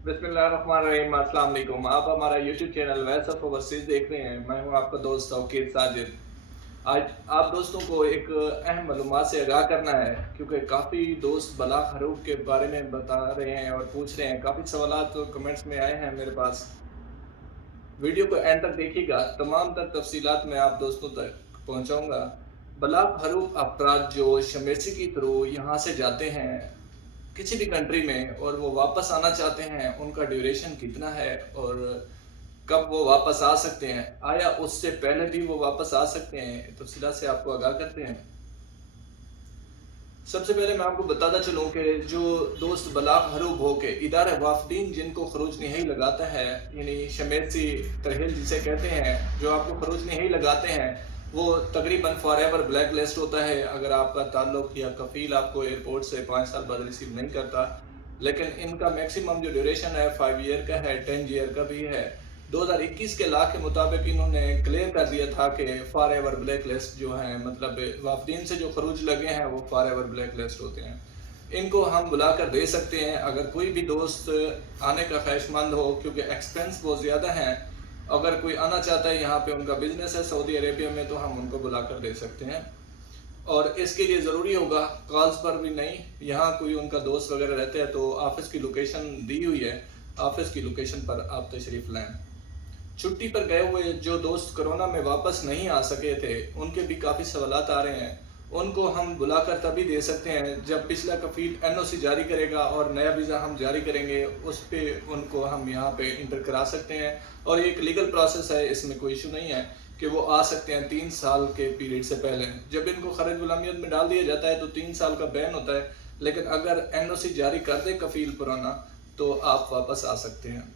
बिस्मिल्लाहिर्रहमानिर्रहीम। अस्सलाम वालेकुम। आप हमारा YouTube channel voice of overseas देख रहे हैं। मैं हूं आपका दोस्त तौकीर साजिद। आज आप दोस्तों को एक अहम मालूमात से आगाह करना है, क्योंकि काफ़ी दोस्त बला हरूफ के बारे में बता रहे हैं और पूछ रहे हैं। काफ़ी सवालात तो कमेंट्स में आए हैं मेरे पास। वीडियो को एंड तक देखिएगा, तमाम तर तफसीलात मैं आप दोस्तों तक पहुंचाऊंगा। बलाक हरूफ अफराद जो शमेसी की थ्रू यहाँ से जाते हैं किसी भी कंट्री में और वो वापस आना चाहते हैं, उनका ड्यूरेशन कितना है और कब वो वापस आ सकते हैं, आया उससे पहले भी वो वापस आ सकते हैं, तफसीलात से आपको आगाह करते हैं। सबसे पहले मैं आपको बताता चलूं कि जो दोस्त बलाग हरूब हो के इदारा वाफदीन जिनको खरूज नहीं लगाता है, यानी शमेसी तरहील जिसे कहते हैं, जो आपको खरूज नहीं लगाते हैं, वो तकरीबन फॉर एवर ब्लैक लिस्ट होता है। अगर आपका ताल्लुक या कफील आपको एयरपोर्ट से 5 साल बाद रिसीव नहीं करता। लेकिन इनका मैक्सिमम जो ड्यूरेशन है 5 ईयर का है, 10 ईयर का भी है। 2021 के लॉ के मुताबिक इन्होंने क्लियर कर दिया था कि फॉर एवर ब्लैक लिस्ट जो है, मतलब वाफदीन से जो खरूज लगे हैं वो फॉर एवर ब्लैक लिस्ट होते हैं। इनको हम बुला कर दे सकते हैं अगर कोई भी दोस्त आने का ख्वाहिशमंद हो, क्योंकि एक्सपेंस बहुत ज़्यादा हैं। अगर कोई आना चाहता है, यहाँ पे उनका बिजनेस है सऊदी अरेबिया में, तो हम उनको बुला कर दे सकते हैं। और इसके लिए ज़रूरी होगा कॉल्स पर भी नहीं, यहाँ कोई उनका दोस्त वगैरह रहते हैं तो ऑफिस की लोकेशन दी हुई है, ऑफिस की लोकेशन पर आप तशरीफ़ लाएँ। छुट्टी पर गए हुए जो दोस्त कोरोना में वापस नहीं आ सके थे, उनके भी काफ़ी सवालात आ रहे हैं। उनको हम बुलाकर तभी दे सकते हैं जब पिछला कफील एनओसी जारी करेगा और नया वीज़ा हम जारी करेंगे, उस पर उनको हम यहाँ पे इंटर करा सकते हैं। और ये एक लीगल प्रोसेस है, इसमें कोई इशू नहीं है कि वो आ सकते हैं 3 साल के पीरियड से पहले। जब इनको खराज गुलामियत में डाल दिया जाता है तो 3 साल का बैन होता है, लेकिन अगर एनओसी जारी कर दे कफील पुराना तो आप वापस आ सकते हैं।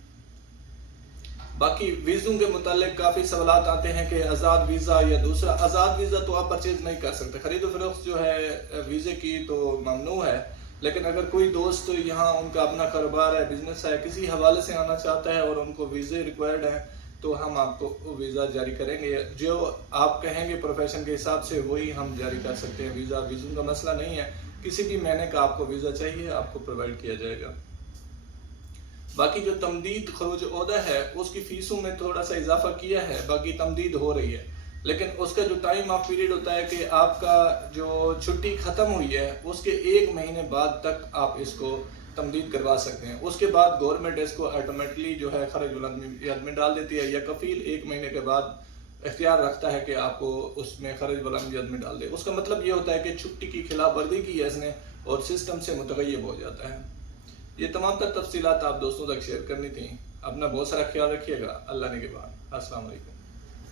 बाकी वीज़ों के मुतालिक काफ़ी सवालात आते हैं कि आज़ाद वीज़ा या दूसरा। आज़ाद वीज़ा तो आप परचेज नहीं कर सकते, ख़रीद फरोख्त जो है वीज़े की तो ममनू है। लेकिन अगर कोई दोस्त यहाँ उनका अपना कारोबार है, बिजनेस है, किसी हवाले से आना चाहता है और उनको वीज़े रिक्वायर्ड है, तो हम आपको वीज़ा जारी करेंगे। जो आप कहेंगे प्रोफेशन के हिसाब से वही हम जारी कर सकते हैं वीज़ा। वीज़ों का मसला नहीं है, किसी भी महीने का आपको वीज़ा चाहिए आपको प्रोवाइड किया जाएगा। बाकी जो तमदीद खरूज ओहदा है उसकी फ़ीसों में थोड़ा सा इजाफा किया है, बाकी तमदीद हो रही है। लेकिन उसका जो टाइम ऑफ पीरियड होता है कि आपका जो छुट्टी ख़त्म हुई है उसके 1 महीने बाद तक आप इसको तमदीद करवा सकते हैं। उसके बाद गवर्नमेंट इसको ऑटोमेटिकली जो है खराज गुलामियत में डाल देती है, या कफील 1 महीने के बाद इख्तियार रखता है कि आपको उसमें खराज गुलामियत में डाल दे। उसका मतलब ये होता है कि छुट्टी की खिलाफ वर्जी की है इसने और सिस्टम से मुतगय्यब हो जाता है। ये तमाम तर तफसीलात आप दोस्तों तक शेयर करनी थी। अपना बहुत सारा ख्याल रखिएगा। अल्लाह ने के बाद। अस्सलाम वालेकुम।